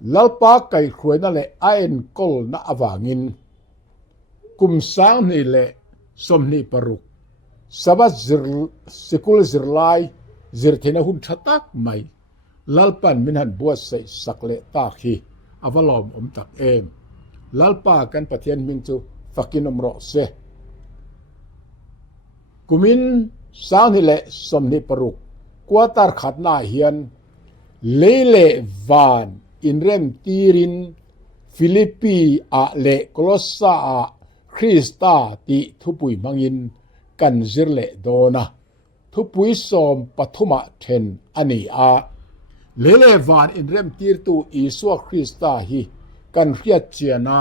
lalpa kai khruina le ain kol na awangin kum sang ni le somni paruk sabat zir sikul zirlai zirthena hun thatak mai lalpan minhan buat sai sakle ta khi avalom tak em lalpa kan pathian min chu fakin omro se kumin sang ni le somni paruk kwatar khatna hian leile van inrem tirin Philippi a le Colossa a Christa ti thupui mangin kan zirle dona thupui som pathuma then ani a lele van inrem tir tu Isua Christa hi kan riat chiana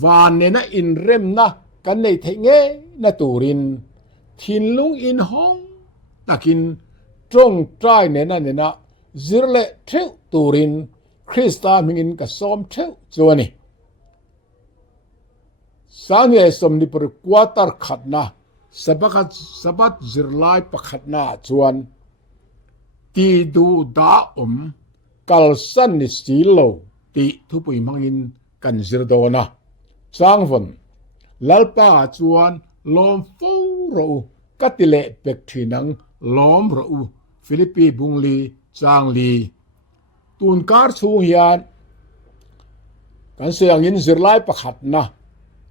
van nena inrem na kan nei thenge na turin thinlung in hong takin trong trai nena zirle theu turin Christa mingin ka som theu chuani sangye somni per quarter khatna sabat zirlai pakhatna chuan ti du da kalsan ni silo ti thupui mangin kan zirdona changvon lalpa chuan lom fo ro katile pekthinang lom ro Philippi bungli changli tun kar chung hian kan seangin zirlai pakhatna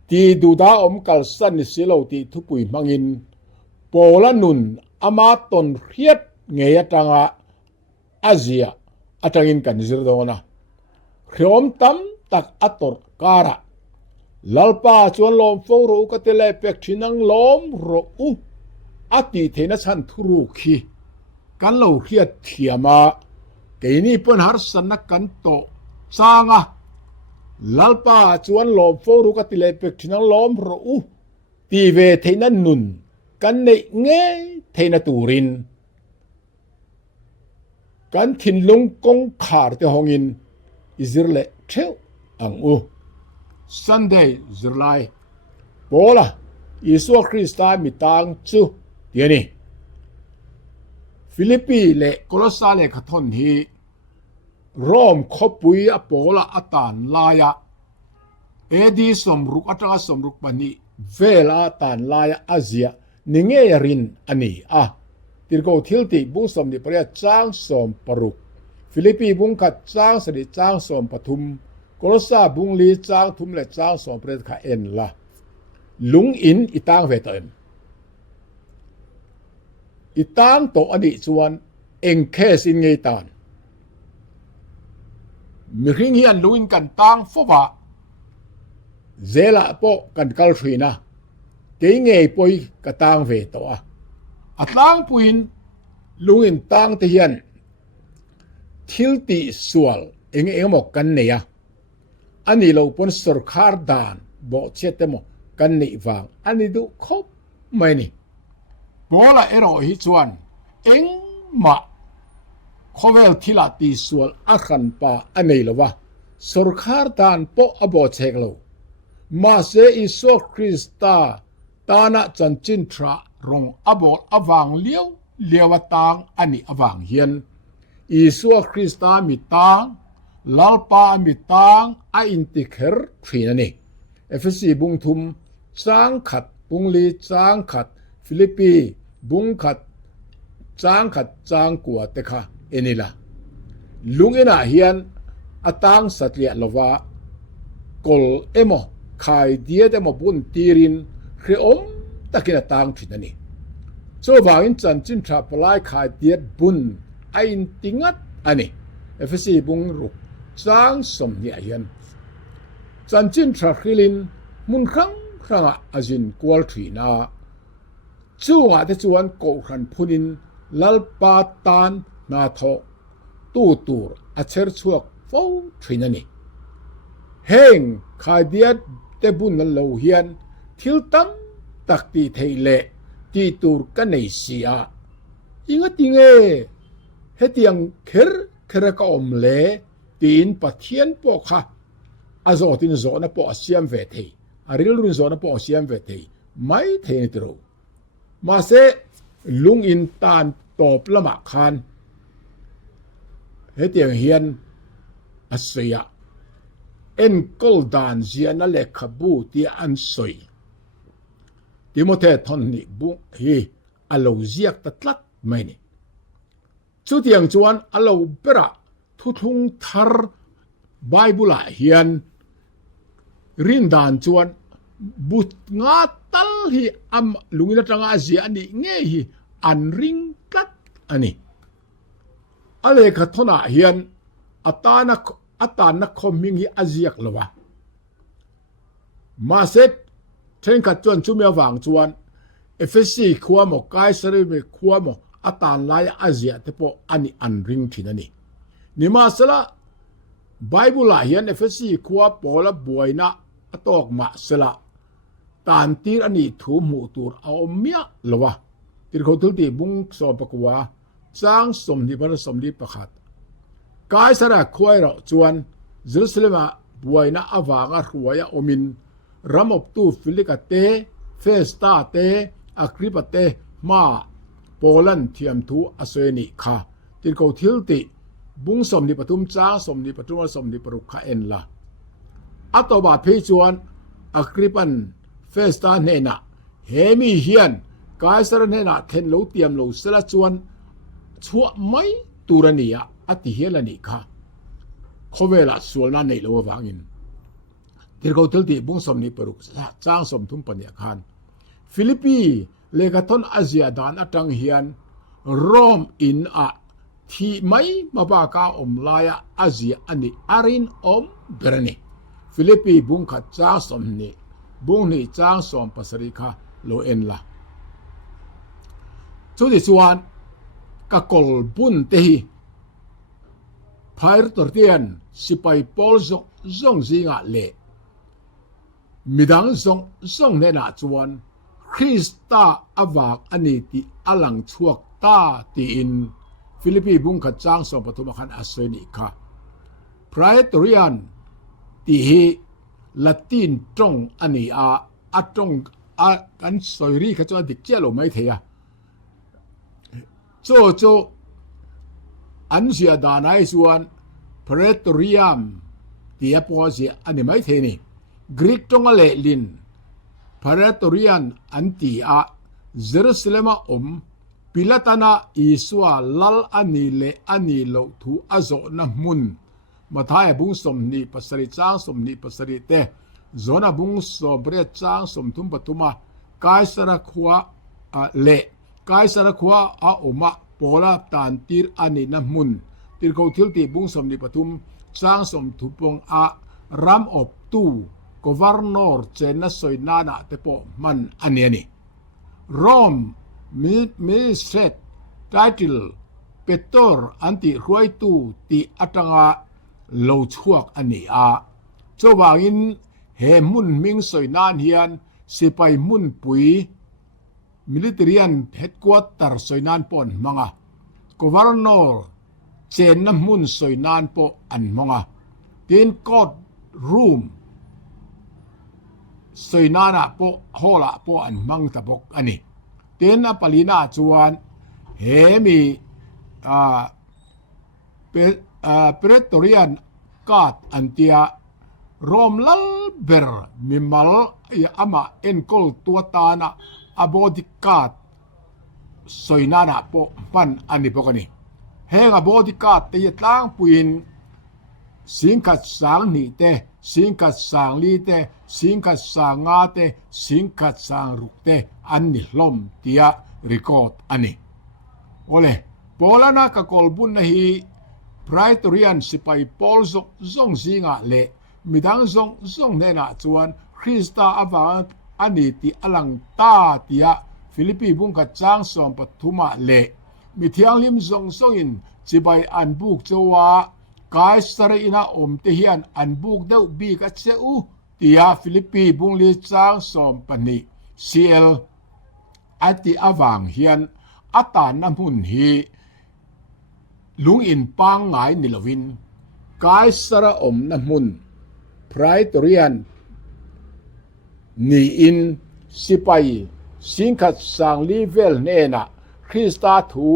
ti duda kalsan ni silo ti thupui mangin polanun ama ton riat ngeya tanga Asia atangin kan zirdona khrom tam tak ator kara lalpa chuan lom fo ro katile pekthinang lom ro ati thena chan thuru khi kan lo khiat thiama keini pon har sanak kan to changa lalpa chuan lom fo ru katile pekthinang lom ro ti ve theina nun kan nei nge theina turin kan thinlung kong khar te hongin izirle theu ang Sunday zirlai bola Isua Christa mitang chu tiani Philippi le Colossa le khathon hi Rom khopui apola atan laya edi somruk atanga somruk pani vela tan laya Asia ninge yarin ani tirgo thilti bung somni paria chang som paruk Philippi bung khat chang sadi chang som pathum Colossa bung li chang thum le chang som pret kha en la lung in itang ve toem itang to ani chuan engkhes in ngei tan mi ring hian luin kan tang fowa zela po kan kal thina ke ngei poi ka tang ve to atlang puin luin tang te hian thilti sual emo kan neya ani lo pon sarkar dan bo chetemo kan nei wang ani du khop mai ni bola ero hi chuan ma khovel thila ti sual akhan pa anei lowa sarkar dan po abo cheklo ma se Isu Christa tana chanchin thra rong abol awang liawatang ani awang hian Isu Christa mitang lalpa mitang a intikher thrinani Efesi bungthum chang khat bungli chang khat Philippi bung khat chang kwa tekha enila lungena hian atang satlia lova kol emo khai dia demo bun tirin khreom takina tang thrinani so wangin chanchin tha palai khai dia bun ain tingat ani Efesi bung ru chang som ni hian chanchin tha khilin mun khanga azin kwal thina chuwa te chuan ko khan phunin lalpa tan na tho tu tur a cher chuak fo thinani heng khadiat te bun lo hian thil tam takti theile ti tur ka nei sia inga tinge hetiang kher ka omle tin pathian po kha azotin zona po asiam ve thei aril run zona po asiam ve thei mai thein tro ma se lung in tan top lama khan hetiang hian อัสยะเอ็นกอลดานเจียนะเลขบูตีอันสวยติโมเธทอนนี่บุฮีอโลเจียกตัดลัดไม่นี่ชุดอย่างจวนอโลเประทุทุงทาร์ไบเบิลเฮียนรินดานจวนบุตงาตัลฮีอัมลุงนัตงาเจียอันนี้เงฮีอันริงกัดอันนี้อะไรขัดทนาเฮียนอัตานักคอมิงฮีอาเจียกละวะมาเสร็จเทนขัดจวนชุมยาวังจวนเอฟซีขัวหมกไกสรีเมขัวหมกอัตานลายอาเจียเทปอันนี้อันริงที่นั่นนี่นี่มาสละไบเบิลเฮียนเอฟซีขัวปอละบวยนะอตอกมาสละตานตีอันนี้ถูหมู่ตูเอาเมียละวะที่เขาทุกทีบุ้งสอบปกว่าสร้างสมดีพระสมดีประคัดกายสระควยเราจวนเยรูซาเล็มบวยนะอาวางรวยอมินรำอบตู้ฟิลิกเตเฟสตาเตอัคริปเตมาโปแลนด์เทียมทูอสเวนิคาที่เขาทิลติบุ้งสมดีปทุมจ้าสมดีปทุมสมดีปรุขะเอ็นละอัตบาเพจวนอัคริปันเฟสตาเนนะเฮมีเฮียนกายสระเนนะเทนโลเตียมโลสละจวนชัวไม่ตูรณียอติเฮลนิค่ะเขาเวลาสวลนั้นในโลกวังอินที่เขาทิลติบุ้งสมดีปรุขจ้างสมทุมปัญญาคารฟิลิปปีเลกาทอนอาเซียดานอัตังเฮียนโรมอินอะที่ไม่มาบากาลายอาเซียอันนี้อารินเบรนีฟิลิปปีบุ้งขัดจ้างสมนี้บุ้งนี้จ้างสมปัสริกาโลเอ็นละชุดที่ส่วนกะกอลบุนเตฮีพายรถเทียนสิไปปอลซงซิงะเลมิดังซงเนนาจวนคริสตาอาวากอันนี้ที่อลังชวกตาตีอินฟิลิปปีบุ้งขัดจ้างสมปฐุมขันอาเซนิกาพระเตรียนที่ฮีละตินตรงอันนี้อาตรงอันสอยรีขจรดิเจโลไม่เทียโจอันเสียดานายส่วนพระเตรียมที่อพอเสียอันนี้ไม่เทนี่กรีกตรงเลลินพระเตรียนอันที่เยรูซาเล็มปิลาตนาอิสวาลัลอันนี้เลอันนี้โลทูอาโซนะมุนมาท้ายบุ้งสมนีปัสริจ้างสมนีปัสริเตโซนาบุ้งสมเบรจ้างสมทุมปทุมากายสระขวาเลกายสระขวาอมาโปลาตานตีร์อันนี้นะมุนตีร์เขาทิลตีบุ้งสมนีปทุมจ้างสมทุปงรำอบตู้กวาร์นอร์เจนสอยนานาเตปมันอันนี้นี่โรมมีเซตไทติลเปโตร์อันที่รวยตู้ที่อัตงาโลชวกอันนี้เจ้าว่าอินเฮมุนมิงสอยนานเฮียนสิไปมุนปุยมิลิเตเรียนเฮดควอเตอร์สอยนานปอนมังกวาร์นอร์เจนน้ำมุนสอยนานปออันมังทีนกอดรูมสอยนานะปอฮอละปออันมังตะบกอันนี้เตียนปาลีนาจวนเฮมีเปรโตเรียนกาดอันเตียโรมลัลเบอร์มิมัลอามาเอ็นกอลตัวตานะอโบดิกาดสอยนานะปอปันอันนี้ปกนี้เฮงอโบดิกาดเตียตางปุยนสิงคัดสางนี่เตสิงคัดสางลีเตสิงคัดสางาเตสิงคัดสางรุกเตอันนี้ลมเตียรีคอร์ดอันนี้โอเลโปลานะกะกอลบุนนะฮีไพรตเรียนสิไปปอลซงซิงะเลมิดังซงเนนะจวนคริสตาอาวาอันนี้ที่อลังตาเตียฟิลิปปีบุงกัดจ้างสมปฐุมะเลมิเทียงลิมซงอินสิไปอันบุกจวากายสระอินาเตเฮียนอันบุกเดาบีกัดเซอูที่ฟิลิปปีบุงลีจ้างสมปนิซีเอลอัติอวังเฮียนอัตาน้ำหุ่นฮีลุงอินปังไงนิลวินกายสระน้ำหุ่นไพรตเรียนนีอินสิไปสิงคัดสังลีเวลเนนะคริสตาทู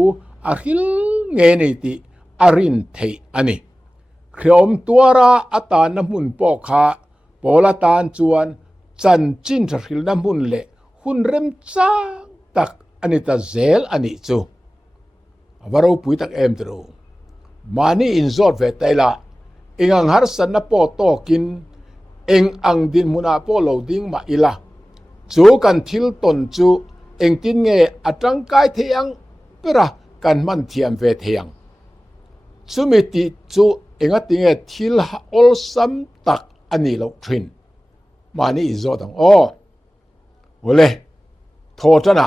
อาคิลเงนิติอารินเทอันนี้ เขียมตัวระอาตานน้ำมุนปอกขาปอละตานจวนจันจินทริลน้ำมุนเละหุ่นเริ่มจ้างตักอันนี้ตาเซลอันนี้จูวารูปุยตักเอ็มตรูมานี่อินซอดเวตัยละเอ็งอังหารสันนับปอโตกินเอ็งอังดินมุนาปอโลดิ้งมาอิละจูกันทิลตนจูเอ็งตินเงอัตรังกายเทียงเประกันมันเทียมเวเทียงซูมิติจูเอ็งติงเงทิลออลซัมตักอันนี้เราทรินมานี่อินซอดังโอ้โหเลยโทษนะ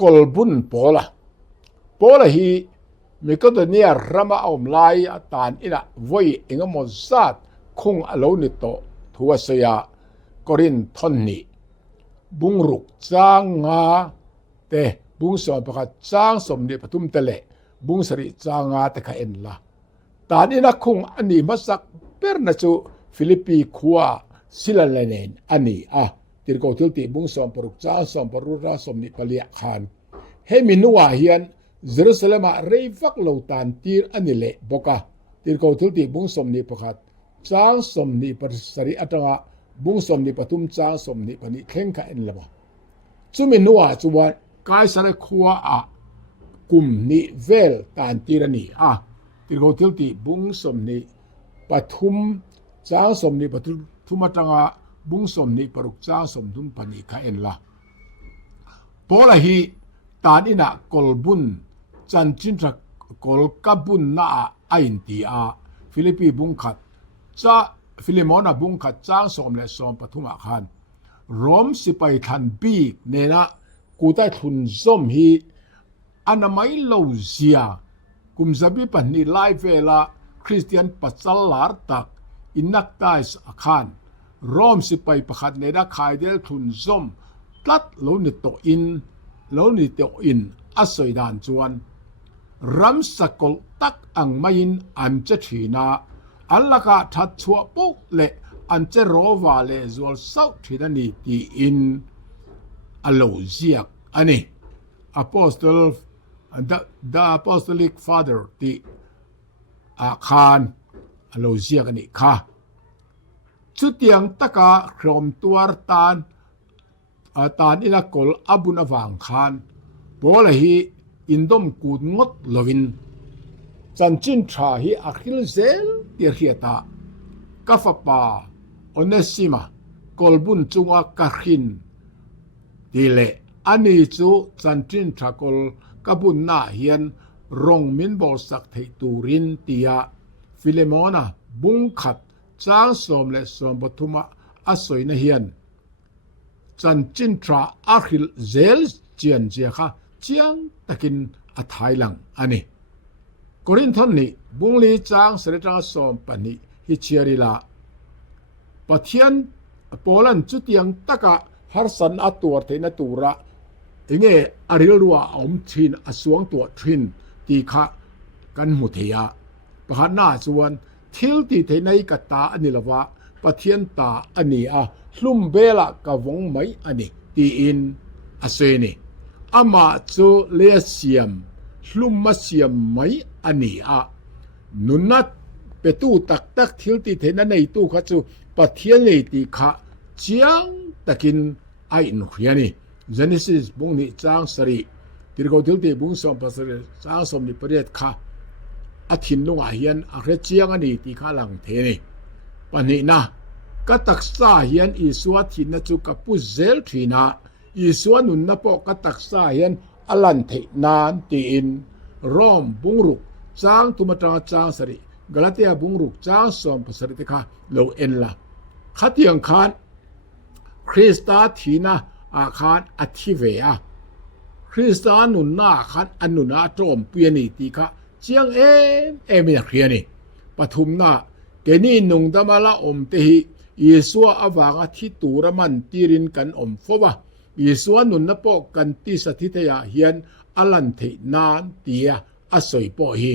กลบุญปอละฮีมีก็ตัวนี้รามาเอาไล่ตานอินะไว้เองมอซัดคงอโลนิโตทัวเสียกรินทอนนีบุงรุกจางงาเตบุงสอนประกาศจางสมเด็จปทุมเตเลบุงสริจางงาเตคาเอ็นละตานอินะคงอันนี้มาสักเปรนจูฟิลิปปีขัวสิลาเลเนนอันนี้ติรโกทิลติบุงสอนปรุกจางสมปรุราสมนิปเลียคานเฮมินัวเฮียนเยรูซาเล็มเรย์ฟักโลตานตีร์อันนี้เละบกะติรโกทิลติบุงสมนิประกาศจางสมนิปสริอัตงะบุงสมนิปทุมจางสมนิปนิเข่งka en lama chumi nuwa chuwa kai sare khuwa kum ni vel tan tirani tirgo tilti bung som ni pathum chang som ni pathum atanga bung som ni paruk chang som dum pani ka en la pola hi tan ina kolbun chan chintra kol kabun na ain ti Philippi bung khat cha Filimona bung khat chang som le som pathuma khan rom sipai than bi nena kutai thun zom hi anamai lo zia kumzabi pani lai vela Christian pachalar tak inak tais akhan rom sipai pakhat nena khaidel thun zom tlat lo ni to in asoi dan chuan ram sakol tak ang main an che thina allaka that chua pok le an che rova le zual sau thina ni ti in alo ziak ani apostle the apostolic father ti khan alo ziak ani kha chutiang taka khrom tuar tan ina kol abun awang khan bola hi indom kut ngot lovin chanchin tha hi akhil zel tirhiata kafapa onesima kolbun chunga kakhin dile ani chu chanchin tha kol kabun na hian rong min bol sak thei turin tia Filemona bung khat chang som le som pathuma asoi na hian chanchin tha akhil zel chian chia kha chiang takin athailang ani Korinthon ni bungli chang sereta som pani hi chiarila pathian polan chutiang taka harsan atur theina tura enge arilwa om thin asuang to thin ti kha kan mu theya pakhatna chuan thil ti theinai ka ta anilawa pathian ta ani hlum bela ka wong mai ani ti in aseni ama chu lesiam hlum masiam mai ani nunat petu tak tak thil ti thena nei tu kha chu pathian nei ti kha chiang takin ai in khiani Genesis bung ni chang sari tirgo thil ti bung som pasare chang som ni pariat kha athin lunga hian a re chiang ani ti kha lang the ni pani na ka taksa hian isua thin na chu ka pu zel thina isua nun na po ka taksa hian alan the nan ti in rom bungruk chang tumata chang sari galatia bungruk chang som pasari te kha lo en la khatiang khan Krista thina khan athivea Krista nun na khan anuna tom piani ti kha chiang emina khiani pathum na keni nung damala om te hi Yesua awanga thi turaman tirin kan om fowa Yesua nun na po kan ti sathithaya hian alan the nan tia asoi po hi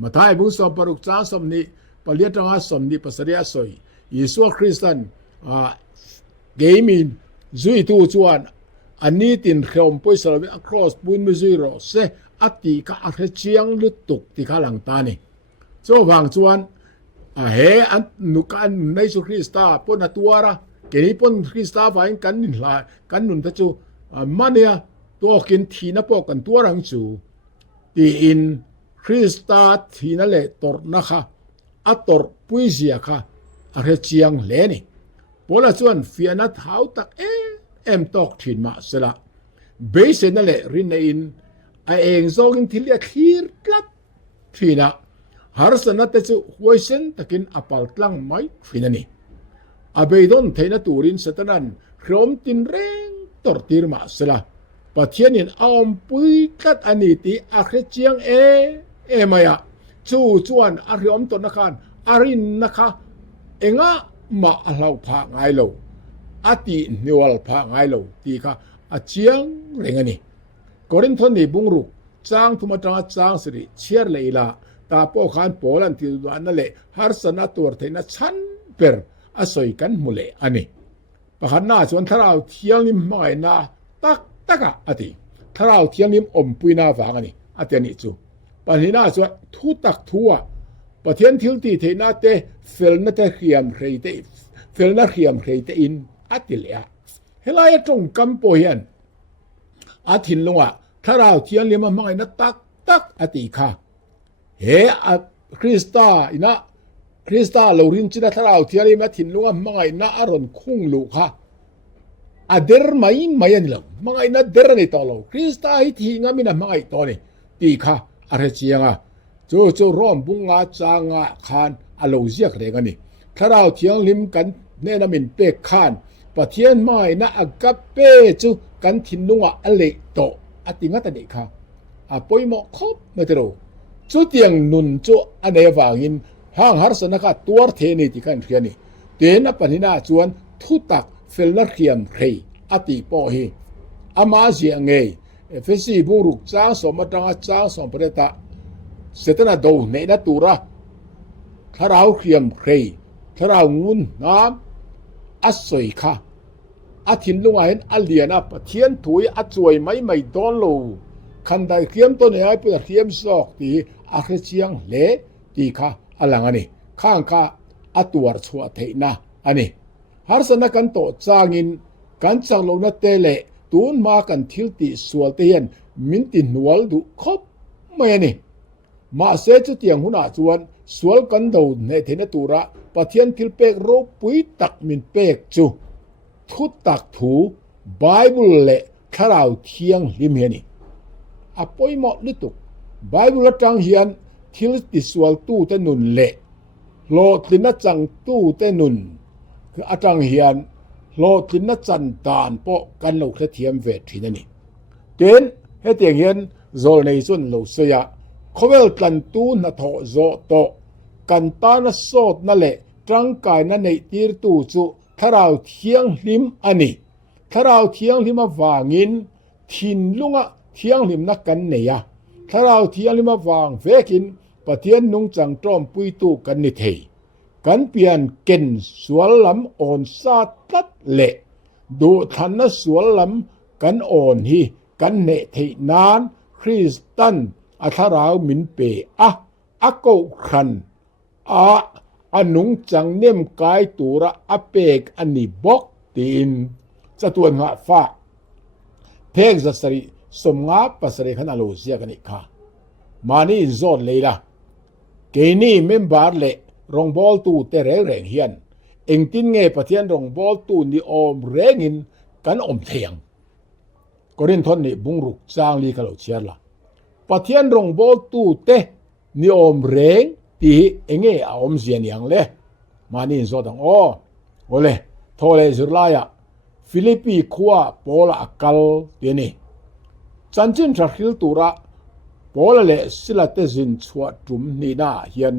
mathai bu so paruk cha somni paliatanga somni pasaria soi Yesua Christian gaming zui tu chuan ani tin khom poi salve across bun mi zui ro se ati ka a chiang lutuk ti kha lang ta ni cho wang chuan เฮอันนุกันในสุคริสตาปนตัวระเกนี้ปนคริสตาฝ่ายกันนิลากันนุนทัจูมันเนี่ยตัวกินทีนับปกันตัวรังจูตีอินคริสตาทีนั่นแหละตอร์นะคะอัตอร์ปุยเสียค่ะอะไรเชียงเลนี่พอละส่วนฟิอานัทหาวตักเอ็มตอกทีนมาเสละเบสนั่นแหละรินอินไอเองซอกินที่เรียกฮีร์ลัดทีน่ะฮาร์สนัตจูหวยเซนตะกินอปัลตังไม่ฟินันนี่อาเบย์ดอนเทนตูรินสตันันครอมตินเร่งตอร์ตีร์มาเสละปะเทียนินออมปุยกัดอันนี้ตีอาเคเจียงมายะจูจวนอาริอมตัวนักานอารินนะคะเองะมาเราพาไงเราอาตินิวลพาไงเราตีค่ะอาเจียงเร่งอันนี้ก่อนทนนี่บุงรุกจางทุมาจางจางสิริเชียร์เลยละตาโปขันโปลันที่ดูอันนั่นแหละฮาร์สนาตัวเทนะชันเปอร์อาศัยกันมุเลอันนี้ปะขันหน้าส่วนถ้าเราเที่ยวนิมไม่น่าตักอติถ้าเราเที่ยวนิมอมปุยนาฟังอันนี้อันนี้จูปัญหาส่วนทุตักทัวประเทศทิลตีเทน่าเตเฟลนัตเขียมเคยเตเฟลนัตเขียมเคยเตอินอัติเลียเฮลายตรงกัมโปเฮียนอาทินลงว่าถ้าเราเที่ยวนิมไม่น่าตักอติค่ะเฮคริสตาอินะคริสตาเรารินจินะถ้าเราเที่ยวนิมทินลงว่าไม่น่าอารมณ์คุ้งลูกค่ะอาเดอร์ไม่ยันเราไม่น่าเดอร์นี่ตัวเราคริสตาให้ทีงั้นไม่น่าไม่ตัวนี้ตีค่ะอะไรเชียงอ่ะโจร้อมบุงอาจางอ่ะขานอาโลเซียกเรื่องนี้ถ้าเราเที่ยวลิมกันเนี่ยนะมินเปกขานปะเทียนไม่น่าอักกับเป้จูกันทินลงอ่ะอะไรโตอติงัตนี่ค่ะปอยหมอครบไม่รู้จุดยังนุนจุอันเอวางินห้างฮาร์สนักตัวเทนี่ที่กันเรียนนี่เดนับปัญหาจวนทุตักเฟลนักเขียมเคยอติปอฮีอามาเสียงเงยเฟซีบุรุกจ้างสมบัติจ้างสมปรตะเสตนาดูในนัตุระถ้าเราเขียมเคยถ้าเรางุนน้ำอัศวยค่ะอาทินลุงเห็นอัลเดียนะเทียนถุยอัศวยไม่โดนลูคันได้เขียมตัวเนี่ยเป็นเขียมสอกตีอาเคเชียงเละตีค่ะอะไรงั้นนี่ข้างค่ะอัตัวชัวเทนะอันนี้ฮาร์สนักันโตจางินกันจังลงนัดเตเลตูนมากันทิลติสวลเตียนมินตินวลดูครบไม่นี่มาเสจุดยังหุนาจวนสวลกันดูในเทนตุระปะเทียนทิลเปกรูปุยตักมินเปกจูทุตักถูไบเบิลเละคาราวเทียงลิมเฮนี่อปอยหมดลิตุกไบเบิลจังเฮียนทิลติสวลตู้เตนุนเละโลตินจังตู้เตนุนคืออาจารย์เฮียนโลตินจันตานปอกันเราเคทียมเวทีนั่นนี่เดินให้เตียงเฮียนโซลในส่วนเราเสียเขาเวลตันตูนัทโซโตกันตานะโซดนั่นแหละร่างกายนั่นในตีร์ตูจูถ้าเราเที่ยงลิมอันนี้ถ้าเราเที่ยงลิมวางินทินลุงะเที่ยงลิมนักกันเนี่ยถ้าเราเที่ยงลิมวางเวกินปะเทียนนุงจังจอมปุยตูกันนิเทกันเปลี่ยนเก่นสวลลำอ่อนซาตัดเละดูทันนะสวลลำกันอ่อนฮีกันเนเทนานคริสตันอัทราวมินเปอะโกขันอนุงจังเนียมกายตัวระอเปกอันนี้บอกตีนจะตัวงาฟ้าเทกจะสริสมงาปัสริขนาโลเซียกันอีกค่ะมานี่โซนเลยละเกนี่เมมบาร์เละรองบอลตูเตเร่งเฮียนเอ็งตินเงปะเทียนรองบอลตูนี่อมเร่งินกันอมเทียงก็เรียนทนนี่บุงรุกจางลีกะโลเชียละปะเทียนรองบอลตูเตนี่อมเร่งตีเอ็งอมเสียนยังเลยมานี่โซดังโอเลยโทเลสุรลายะฟิลิปปีขัวโปลาคัลเดียนี่จันจินทรัคิลตูระโปลาเลสิลาเตจินชัวจุมนีนาเฮียน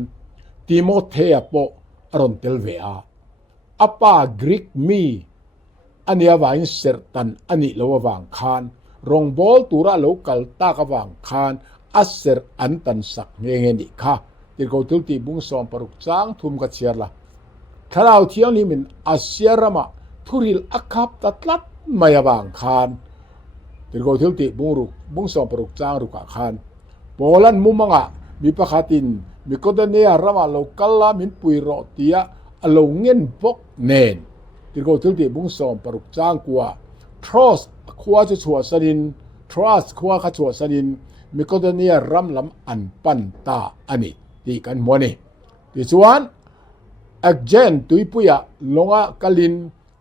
ติโมเทอปอรอนเทลเวียอปากรีกมีอันนี้ว่าอินเซอร์ตันอันนี้เราวางคานรองบอลตัวเราคัลตากวางคานอัสเซอร์อันตันสักเงี้ยนี่ค่ะที่เขาถึงที่บุ้งสอมปรุกจางทุ่มกัดเชียร์ละถ้าเราเที่ยวนี้มันอาเซียร์มาทุริลอักขับตัดลัดไม่วางคานที่เขาถึงที่บุ้งสอมปรุกจางรุกคานโบลันมุมังะมีประคติน mi ko da ne rama lo kala min pui ro tia alo ngen bok nen ti ko til ti bung som paruk chang kwa trust khwa chu chua sanin trust khwa kha chua sanin mi ko da ne ram lam an pan ta ani ti kan mo ni ti chuan again tuipuya longa kalin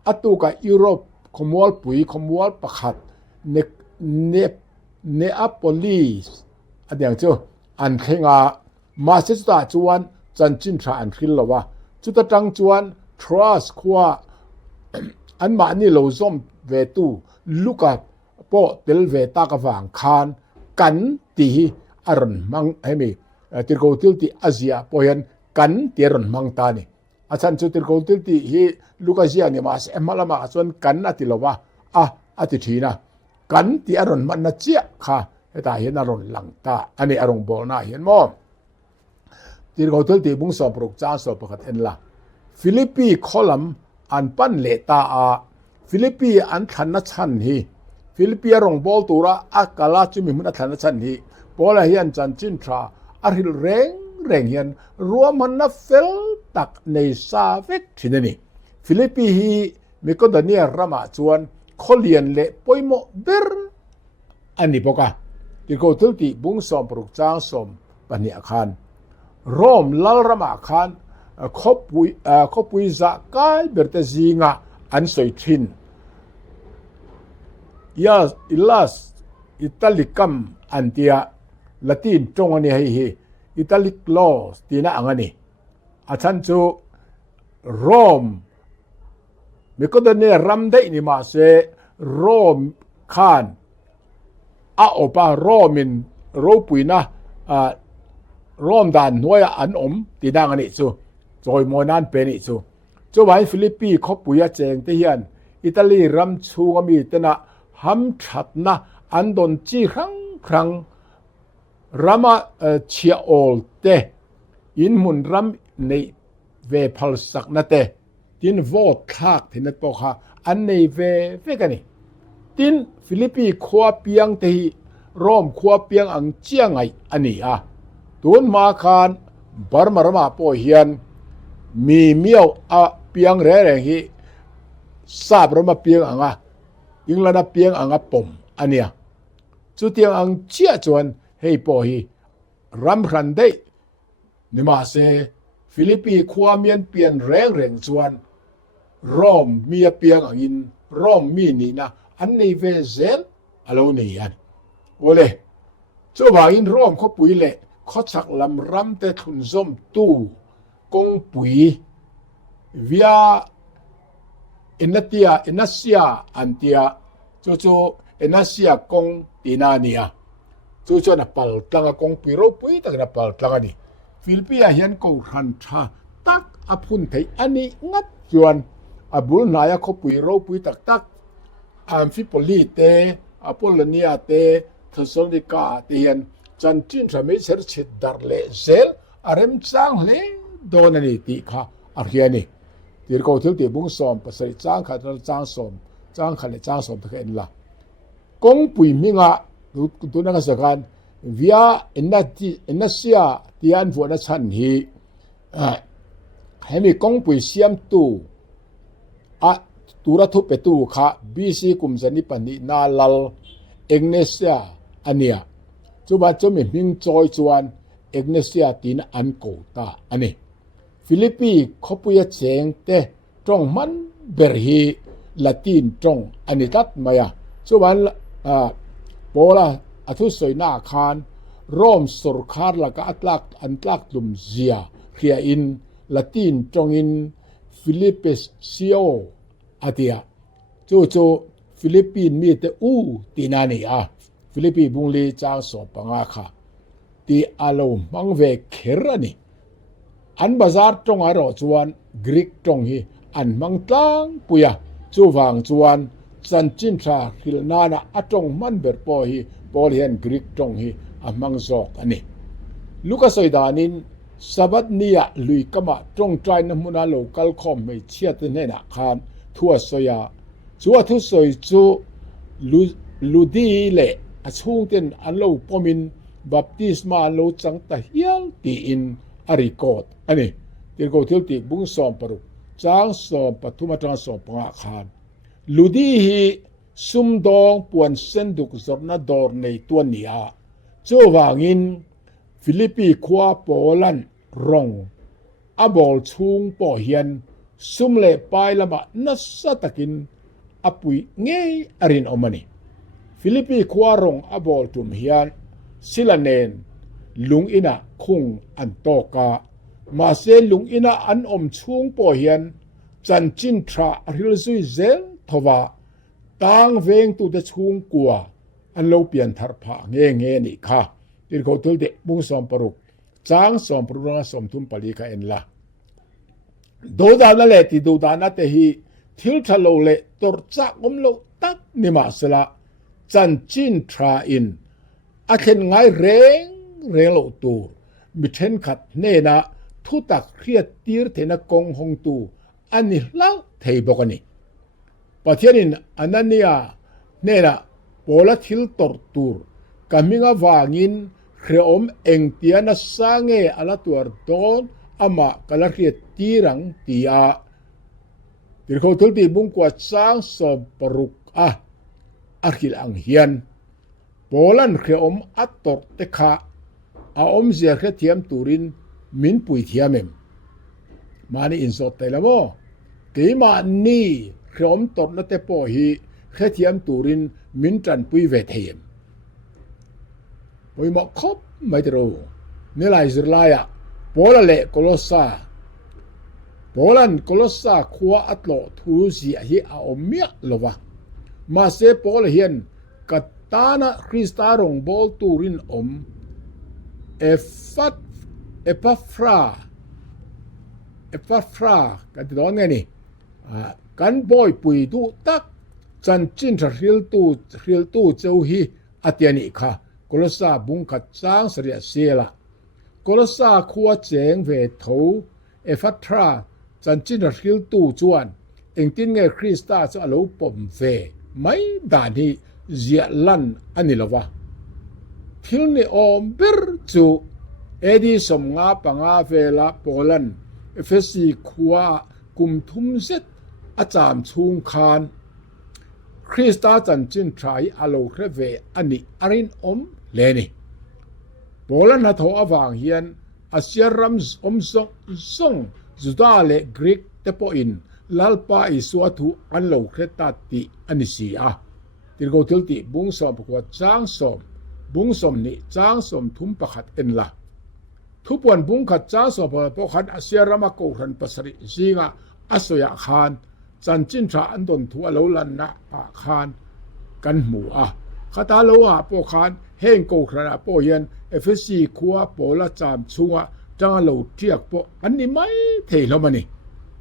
atuka Europe khomwal pui khomwal pakhat ne a police adang chu an khenga ma se sta chuan chanchin tha an khil lawa chuta tang chuan trust khwa an ma ni lo zom ve tu luka po tel ve ta ka wang khan kan ti aron mang hemi tirko til ti Asia poyan kan tiron mang ta ni achan chu tirko til ti hi luka zia ni ma se malama chuan kan atilawa ati thina kan ti aron man na chia kha heta hian aron langta ani arong bolna hian mo tirko til ti bung so prok cha so pakhat en la Philippi column an pan le ta a Philippi an than na chan hi Philippi arong bol tura akala chu mi mun than na chan hi bola hian chan chin tha arhil reng hian ruaman na fel tak nei sa vek thinani Philippi hi mi ko da nia rama chuan kholian le poimo ber ani boka tirko tilti bung som pruk chang som pani akhan rom lal rama khan khopui za kai berte zinga an soi thin ya ilas italicam antia latin tong ani hi italic laws tina angani achan chu rom mikodane ramdai ni ma se rom khan a opa romin ropuina rom dan noya an tidang ani chu choi monan peni chu wai Philippi khopuya cheng te hian Italy ram chunga mi tena ham thatna andon chi krang rama chia ol te in mun ram nei ve phal sak na te tin vote thak thin to kha an nei ve kani tin Philippi khwa piang te rom khwa piang ang chiangai ani tun ma khan barmarama po hian mi miao a piang re hi sabrama piang anga inglana piang anga pom ania chu tiang ang chia chuan hei po hi ram ran dei ni ma se Philippi khwa mian pian reng chuan rom mi piang angin rom mi ni na an nei ve zel alo nei an ole chu wa in rom kho pui le kho chak lam ram te thun zom tu kong pui via inasia antia chu inasia kong tinania chu na pal tanga kong pui ro pui tak na pal tanga ni Philippia hian ko ran tha tak aphun thei ani ngat chuan abul naya kho pui ro pui tak Amphipoli te Apollonia te Thessalonica te hian chanchin rame ser chit dar le zel arem chang le donani ti kha arhiani tirko thil ti bung som pasai chang kha chang khale chang som ta en la kong pui minga tu na ka sakan via inasia tian vo na chan hi hemi kong pui siam tu tura thu pe tu kha BC kumjani pani na lal Ignatia ania chuba chumi ming choi chuan Ignatia tin an ko ta ani Philippi khopuya cheng te tong man ber hi Latin tong ani tat maya chuban pola athu soina khan Rom surkhar la ka atlak lum zia khia in Latin tong in Philippes sio atia chu Philippine mi te tinani Philippi bungli chang so panga kha ti alo mangve kherani an bazar tong aro chuan Greek tong hi an mangtlang puya chu wang chuan chanchin tha hilnana atong man ber po hi Polian Greek tong hi amang zok ani Lucas oidanin sabat nia lui kama tong trai na muna local khom me chiat ne na khan thua soya chu thu soi chu ludi le achung ten an lo pomin baptisma lo chang ta hial ti in อริโกดอันนี้ติโกทิลติบุงสอมปรุจางสอมปทุมตรสอมปงาคานลุดีฮีซุมดองปวนเซนดุกซอนาดอร์ในตัวเนียโจวางินฟิลิปปีควาโปลันรองอบอลชุงปอเฮียนซุมเลปายละบะนัสตะกินอปุยเงยอรินอมานีฟิลิปปีควารองอบอลตุมเฮียนสิลาเนนลุงอินะคุงอันโตกามาเซลุงอินะอันอมชุงปอเฮียนจันจินทราริลซุยเซลทว่าตางเวงตุตะชุงกัวอันโลเปียนทารพาเงนี่ค่ะติโกตุลเดบุงสอมปรุกจางสอมปรุงสอมทุมปลีกาเอ็นละดูดานะเลติดูดานะเตฮีทิลทะโลเลตอร์จักอมโลตักนิมาสละจันจินทราอินอาเคนไงเรงโลตูมิเทนขัดเนนะทุตักเครียดตีร์เทนะกงหงตูอันนี้เล่าเทบกนี่ปะเทียนินอันนั้นเนี่ยเนนะโปลทิลตอร์ตูร์กามิงาวางินเครอมเองเตียนะสังเออลาตัวดอนอามากัลเรียตีรังตีอาติโคทุลติบุงกว่าสร้างสมปรุกอาคิลอังเฮียนโปลันเครอมอัตตอร์เตคาอาอมเสียเคเทียมตูรินมินปุยเทียมเอ็มมานี่อินสอดเตละโมกีมานี่เครอมตอร์นเตปอฮีเคเทียมตูรินมินจันปุยเวเทียมปุยมาคบไม่ตรู้นี่ลายสุดลายะโปลเลโคลอสซาโปลันโคลอสซาคัวอัตโลทูซีฮีอาอมเมียลวะมาเซโปลเฮียนกัตตานะคริสตารงบอลตูรินอมเอปัฟรากันติดอนไงนี่กันบอยปุยดูตักจันจินทริลตูเจ้าฮีอาเตียนิค่ะโคลอสซาบุงขัดจางเสียเสียละโคลอสซาคัวเจงเวทูเอฟัตราจันจินทริลตูจวนเองตินไงคริสตาจะอโลปมเวไม่ดานีเจียลันอันนี้ละวะทิลนี่อมเบิร์จูเอดีสมงาปังอาเวลาโปลันเอฟซีคัวกุมทุมเซตอาจารย์ชุงคานคริสตาจันจินทรายอโลเครเวอันนี้อรินอมเลนี่โปลันหัทอวางเฮียนอาเซียรัมส์อมซงจุดาเลกรีกเตปอินลาลปาอิสวาทูอันโลเครตาติอันนี้สิติโกทิลติบุงสอมปกวดจางสอมบุงสอมนี่จางสอมทุมปะขัดเอ็นละทุบวันบุงขัดจางสอมปกขัดอาเซียรามาโกรันปัสริซิงะอัสยาคานจันจินทราอันดนทัวโลลันนะปะคานกันหมูคาตาโลปกขันเฮงโกรันปอเยนเอฟซีคัวปอละจามชุงจังโลเทียกปออันนี้ไม่เทลมันนี่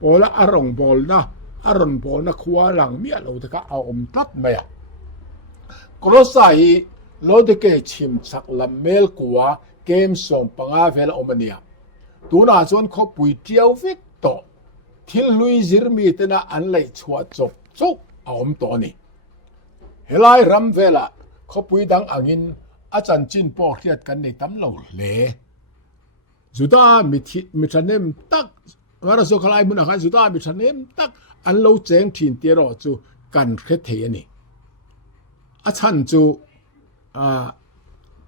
ปอละอารองบอลนะอารอนบอลนะคัวหลังเมียโลตะกะเอาตัดไหมโคลอสซาฮีโลดเกชิมสักลำเมลกัวเกมส่งปังอาเวลอมเนียตัวน่าจนเขาปุยเทียววิกโตทิลลุยซิร์มีเตน่าอันไหลชัวจบเอาตัวนี้เฮลัยรัมเวลาเขาปุยดังอังินอาจารย์จินปอกเรียดกันในตำเหล่าเล่สุดามิชันเนมตักวาระสุขลายมุนอาคารสุดามิชันเนมตักอันเราเจงถิ่นเตรอจูกันเคเทียนี่อาจารย์จู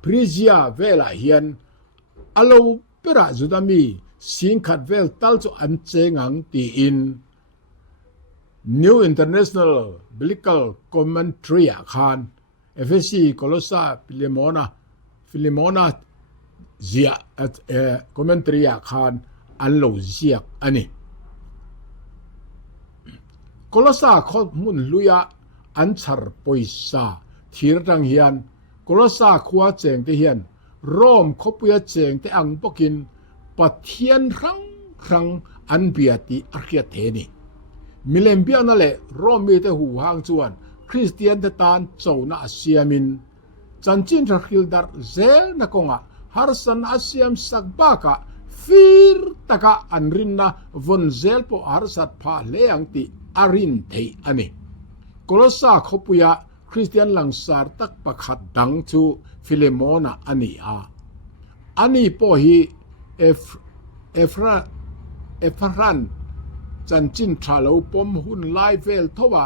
พริเซียเวลาเฮียนอโลเปราจุดามีสิงขัดเวลตัลจูอันเจงังตีอิน New International Biblical Commentary คานเอฟซีโคลอสซาฟิลิโมนาเซียคอมเมนตรีคานอันโลเซียอันนี้โคลอสซาข้อมูลลุยอันชาร์ปอยซาทีรังเฮียนโคลอสซาขวาเจงเตเฮียนโรมขบเจงเตอังปกินปะเทียนรังอันเบียติอาเกียเทนีมิเลมเบียนั่นแหละโรมมีแต่หูหางจวนคริสเตียนเตตานเจ้าหน้าเซียมินจันจินรักฮิลดาร์เซลนักงะฮาร์สันอาเซียมสักบากะฟิร์ตะกะอันรินนะวนเซลปอฮาร์สัตพาเลยังติอารินเทอันนี้โคลอสซาขบุยาคริสเตียนหลังสารตักประคัดดังชูฟิเลโมนาอันนี้อันนี้พอฮี เอฟรันจันจินทราโลปมหุนไลเวลทว่า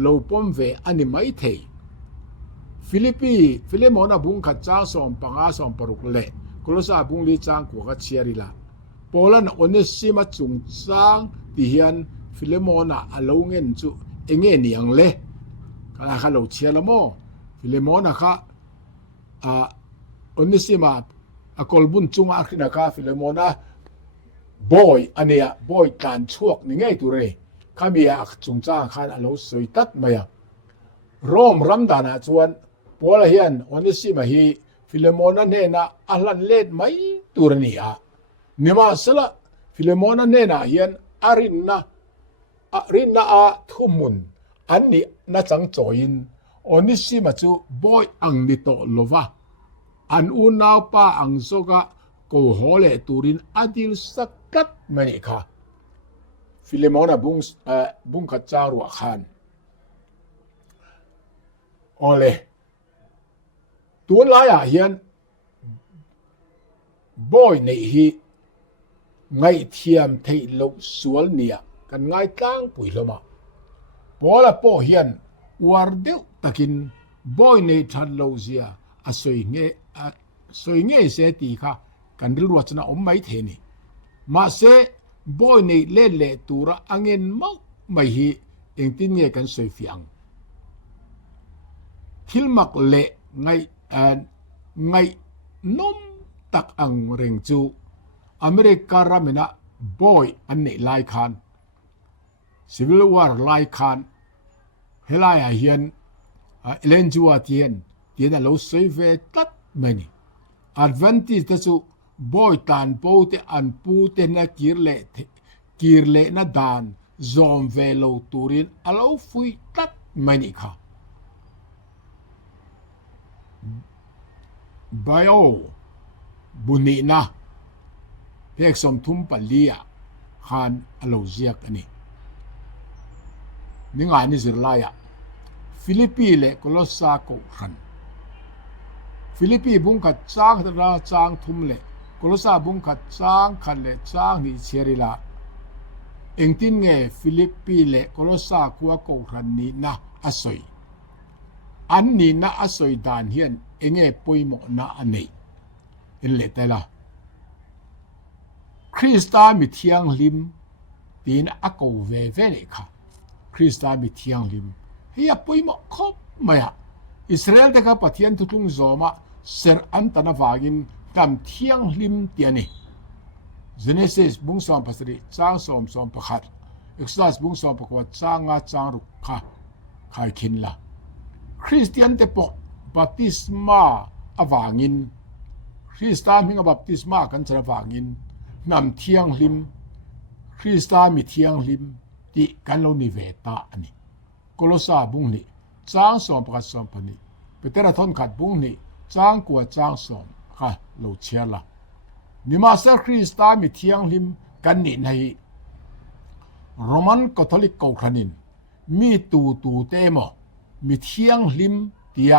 โลปมเวอันนี้ไม่เทฟิลิโมนาบุงขัดจ้างสอมปังอาสอมปรุกเละกุลสาบุงลีจางกัวกัดเชียริละโปลันอนิสิมาจุงจางที่เฮียนฟิลิโมนาอโลเงินจุเองเงียงเละก็ละข้าเราเชียร์ละโมฟิลิโมนาค่ะอนิสิมากอลบุญจุงอาคินาค่ะฟิลิโมนาบอยอันเนี้ยบอยการชวกนี่ไงตัวเร่ข้ามีจุงจางข้าอโลสวยตัดมาอย่างโรมรัมดานะจวนพอละเฮียนอนิสิมาฮีฟิเลโมนาเนนะอัลลันเลดไม่ตัวนี้นิมาสละฟิเลโมนาเนนะเฮียนอารินนะอาทุมุนอันนี้น่าจังจอยนอนิสิมาจูบอยอังนิโตโลวะอันอุนาวป้าอังโซกะกูฮอเลตูรินอดิลสักกัดมันอีกค่ะฟิเลโมนาบุงกัดจารัวขานโอเลตัวลายเฮียนบอยในฮีไงเทียมเทลกสวลเนี่ยกันไงกลางปุยลมาพอละพอเฮียนวาร์เดวตะกินบอยในทันโลเซียสวยเงเสตีค่ะกันริลวัชนะไม่เทนี่มาเสบอยในเล่เล่ตัวระอังเงินมั่งไม่ฮีเองตินเงกันสวยเฟียงทิลมักเละไงนมตักอังเริงจูอเมริการามินะบอยอันนี้ไลคานซิวิลวาร์ไลคานเฮลายเฮียนเอเลนจูอาเทียนน่ะเราเซฟตัดมันนี่อัดวันที่จะจูบอยตันปูเตอันปูเตน่ะกิร์เลน่ะดานซอมเวโลตูรินอาเราฟุยตัดมันนี่ค่ะบายโอบุนีนะเรียกสมทุมปลียขานอโลเซียกอันนี้นี่งานนี้สิลายฟิลิปปีเล่ก็ลสาโกรันฟิลิปปีบุงกัดจางตระจางทุมเล่ก็ลสาบุงกัดจางขันเล่จางนี่เชริลาเองตินเงฟิลิปปีเล่ก็ลสากัวโกรันนี่นะอสอยอันนี้นะอสอยดานเฮียนเองปุยหมอนะอันนี้อินเลตละคริสตามิเทียงลิมตีนอากเวเลยค่ะคริสตามิเทียงลิมเฮียปุยหมอครบไหมอิสราเอลแต่กับปะเทียนทุกๆโซมาเซอร์อันตันวากินกำเทียงลิมเตียนี่เจเนซิสบุ้งสอมภาษาจางสอมประคัดเอ็กซ์ดัสบุ้งสอมประกวดจางจางรุกค่ะขายขินละคริสเตียนเตปบัพติสมาอวางินคริสตามิงบัพติสมากันจะวางินนำเทียงลิมคริสตามิเทียงลิมที่กันเรานิเวตาอันนี้โคลสาบุ้งนี่จางสอมประคัดสอมปนีเปเตระทนขัดบุ้งนี่จางกว่าจางสอมค่ะเราเชียละนิมาเซอร์คริสตามิเทียงลิมกันนี่ในโรมันคาทอลิกเกาครันินมีตูเตมอมีเทียงลิมเตีย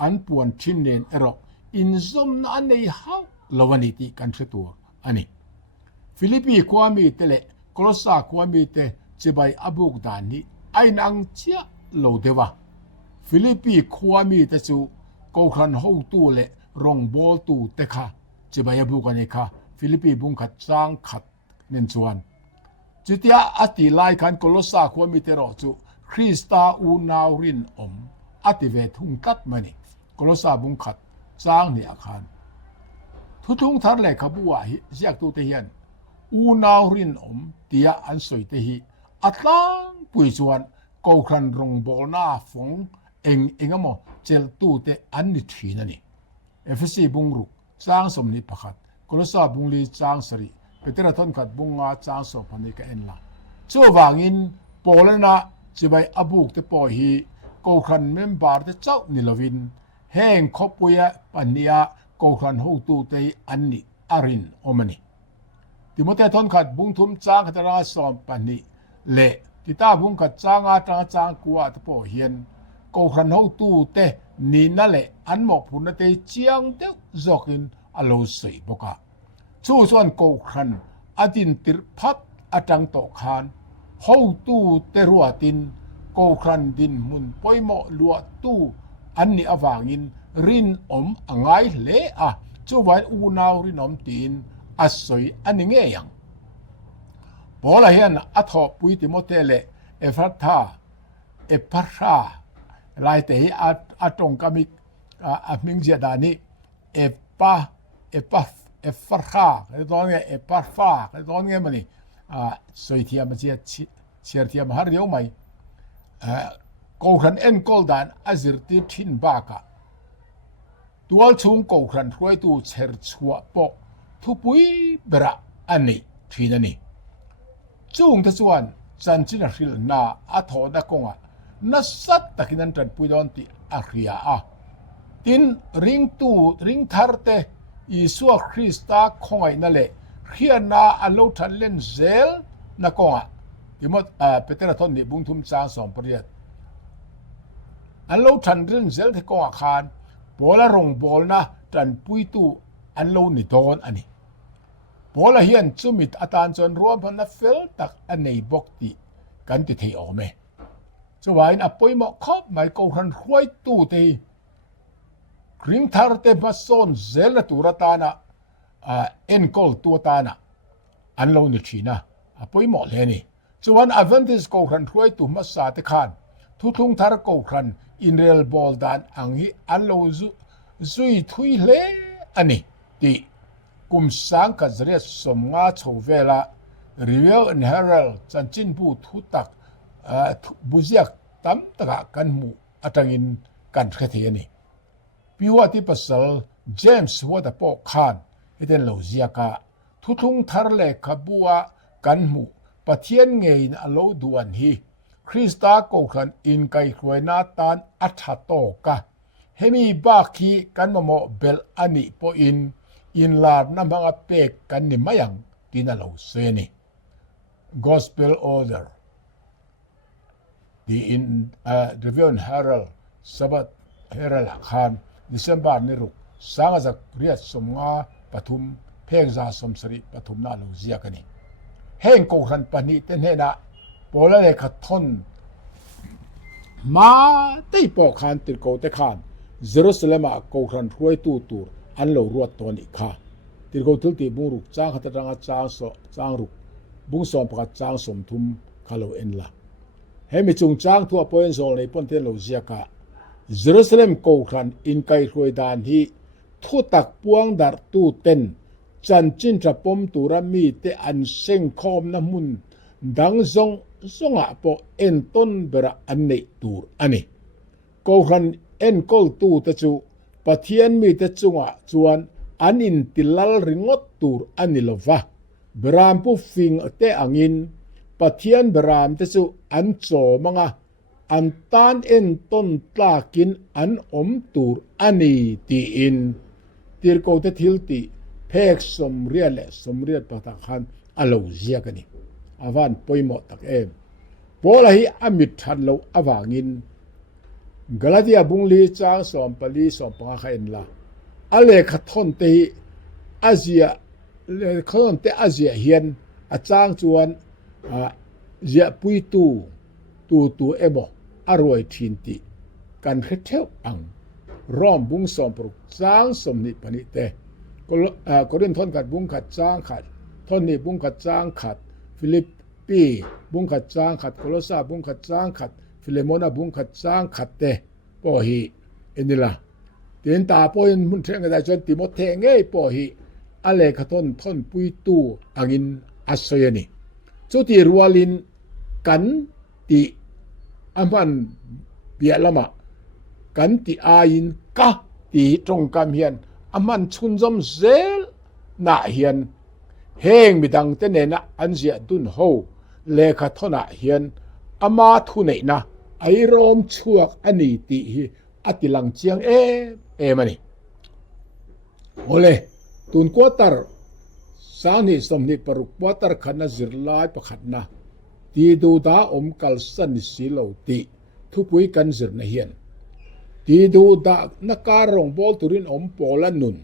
อันปวนชินเนนเอรออินซอมนันในฮาวลวานิติกันเชตัวอันนี้ฟิลิปปีความมีเตเลโคลสาความมีเตจะไปอบุกดานนี้ไอ้นางเชียโลเดวะฟิลิปปีความมีเตจูกูขันหูตูเลรองบอลตูเตค่ะจะไปอบุกันเองค่ะฟิลิปปีบุงขัดจางขัดเนินชวนจุดที่อติไลคันโคลสาความมีเตรอจูคริสตาอูนาวรินอติเวทุงกัดมันนี่โคลสาบุงขัดจางนี่อาคารทุกทันเลยขบัวเสียกตัวเทียนอูนาวรินเตียอันสวยเทียอัตลังปุยชวนกูขันรงบอลนาฟงเองมอเจลตัวเตอันนิทีนั่นนี่เอฟซีบุงรุกจางสมนิปขัดโคลสาบุงลีจางสรีเปเตระทนขัดบุงอาจางสพันนิกเอ็นละโจวางินโปเลนะจะไปอบุกเตปอฮีกูขันเมมบาร์เตเจ้านิลวินแห่งคบปุยปัญญากูขันหูตูเตอันนี้อารินมันนี่ที่มเตทนขัดบุงทุมจางขัดราสอมปันนี่เละที่ตาบุงขัดจางจางกัวตะโปเฮียนกูขันหูตูเตนี่นั่นแหละอันหมกผุนเตเจียงเตจอกินอโลสีบกะสู้ส่วนกูขัน อดินติรพัดอจังโตคานเฮาตู้เตรัวตินโกครันดินมุนปอยเหมาะลัวตู้อันนี้อวางินรินไงเลอะจูไว้อูนาวรินตีนอัสอยอันนี้เงียงพอละเห็นอัทอปุยติโมเตเลเอฟรัตาเอปัรราลายเตะอัตรงกามิมิงเจดานีเอฟราตอนนี้เอปัรฟาตอนนี้มันนี่สวยที่มันจะเชียร์ที่มันหาเรียวไหมกูครันเอ็นกอลดานอาจิรติทินบากะตัวชุงกูครันรวยตัวเชิดชัวปกทุปุยเบระอันนี้ทีนั่นนี่จุงทศวรรณจันจินริลนาอัทอดะกงะนัสสัตตะกินันจันปุยดอนติอาคริยาตินริงตูริงทาร์เตอิสุคริสตาคงไอนั่นแหละเขียนนาอัลโลทันเลนเซลนักงะที่มันเปเตอร์ทอนนี่บุญทุมจางสองประเดียดอัลโลทันเลนเซลที่กงะคานบอลรงบอลนะจันปุยตูอัลโลนิโดนอันนี้พอละเฮียนจุมิตอาตานจนรวมพันนัฟเฟลตักอันในบกติกันติเทออกไหมจะว่าอินอปอยหมอกคบไม่กูรันรวยตู้ตีคริงทาร์เตมาโซนเซลตูรตานะเอ็นกอลตัวตานะอันโลนิชีนะอปอยหมอกเลยนี่จะวันอเวนติสกูรันรวยตู้มาสาติคานทุกทาร์กูรันอินเรลบอลดานอังฮีอันโลซุยทุยเลอันนี้ตีกุมสังกัจเรียสมงาโชเวลารีวิวน์เฮเรลจันจินบูทุตักบุเซียกตั้มตะกันหมู่อัตังินกันเขเทนี่พิวติปัสสลเจมส์วัดปอกคานเฮเดนโลเซียกาทุทุงทาร์เลขบัวกันหมู่ปะเทียนเงยนอโลดวนฮีคริสตาโกคันอินไกควยนาตานอัฐโตกะเฮมีบาคีกันมะโมเบลอันนี้ปออินลาดน้ำบางอเปกกันนี่ไม่ยังที่นั่นเราเสนี่ Gospel Order ที่อินReview and Herald สับเฮรัลคานดิเซมบาร์นี่รุกสังจากเรียสมงาปฐุมเพ่งจาสมสริปฐุมนาลูเซียกันนี่เฮงโกรันปนิเตนเฮนะโปลเลขทนมาได้ปอกคานติดโกเตคานเยรูซาเล็มโกรันรวยตูอันเรารวดตัวนี้ค่ะที่เขาทุกที่บุรุษจ้างขัดจังจ้างรุกบุงสอมประจ้างสมทุมคาโลเอ็นละเฮมิจุงจ้างทั่วไปในโซนในปนเทนโลเซียกะเยรูซาเล็มโกครันอินไกรวยดานที่ทุตักปวงดาร์ตูเต็นจันจินจะปมตุรามีเตอันเซงคอมน้ำมุนดังซงอ่ะปอเอ็นต้นเบระอันในตูร์อันนี้โกครันเอ็นกอลตูตะจูปะเทียนมีแต่จงจวนอันอินติลลริงอตตูร์อันนิลวะบรามผู้ฟิงเตอังอินปะเทียนบรามแต่จูอันโจมังอันตานเอ็นต้นตลากินอันตูร์อันนี้ตีอินตีร์โกเตทิลตีเพกสมเรียปะตะคันอโลเซียกันนี่อวันปอยหมดตักเอ็มพอละฮีอามิดทันเราอวางินกลาดียบุงลีจางสอมปลีสอมปะขันละอเลขทนเตอาเซียขนเตอาเซียเฮียนอาจางจวนเยปุยตูเอโบอรวยทินติกันเทวอังร้อมบุงสอมปรุกจางสมนิปนิเตก็เล่นทนกัดบุงขัดจางขัดทนนี่บุงขัดจางขัดฟิลิปปีบุงขัดจางขัดโคโลซาบุงขัดจางขัดฟิเลโมนาบุงขัดจางขัดเตปอฮีเอ็นนี่ละเดินตาปอยมุนเทงได้จนติโมเทงเอ้ปอฮีอะไรขทนปุยตูอังินอัศยนี่จุดที่รัวลินกันติอันมันเบียละมากันติอายินกะติตรงกำเฮียนอันมันชุนจอมเซลน่าเฮียนเฮงมีดังเตเนนะอันเสียดุนโฮเลขทนาเฮียนอามาทุเนนะไอรอมช่วกอันนี้ติอติลังเจียงมันนี่โอเลตุนกวตร์สานิสมนิปรุกวตร์ขันจิรลายประขัดนะตีดูดากัลสันสิโลติทุกุยกันจิรนเฮียนตีดูดานักการงบอลตุรินปอลันนุน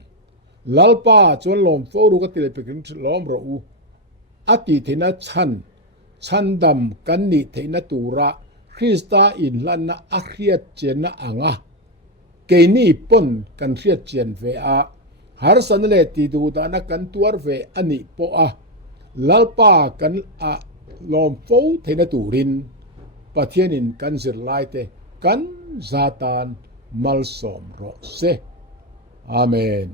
ลัลปาจวนลมโฟรุกติเลปิกินลมรู อติเทนะชันดำกันนิเทนะตูระคริสตาอินลันนะอะเรียดเจนะอังะเกนี่ปนกันเรียดเจนเวอะหารสันเลติดูดานะกันตัวเวอันนี้ปออะลัลปากันอะลอมโฟเทนะตูรินปะเทียนินกันสิรไลเตกันซาตานมัลสอมรอเซอาเมน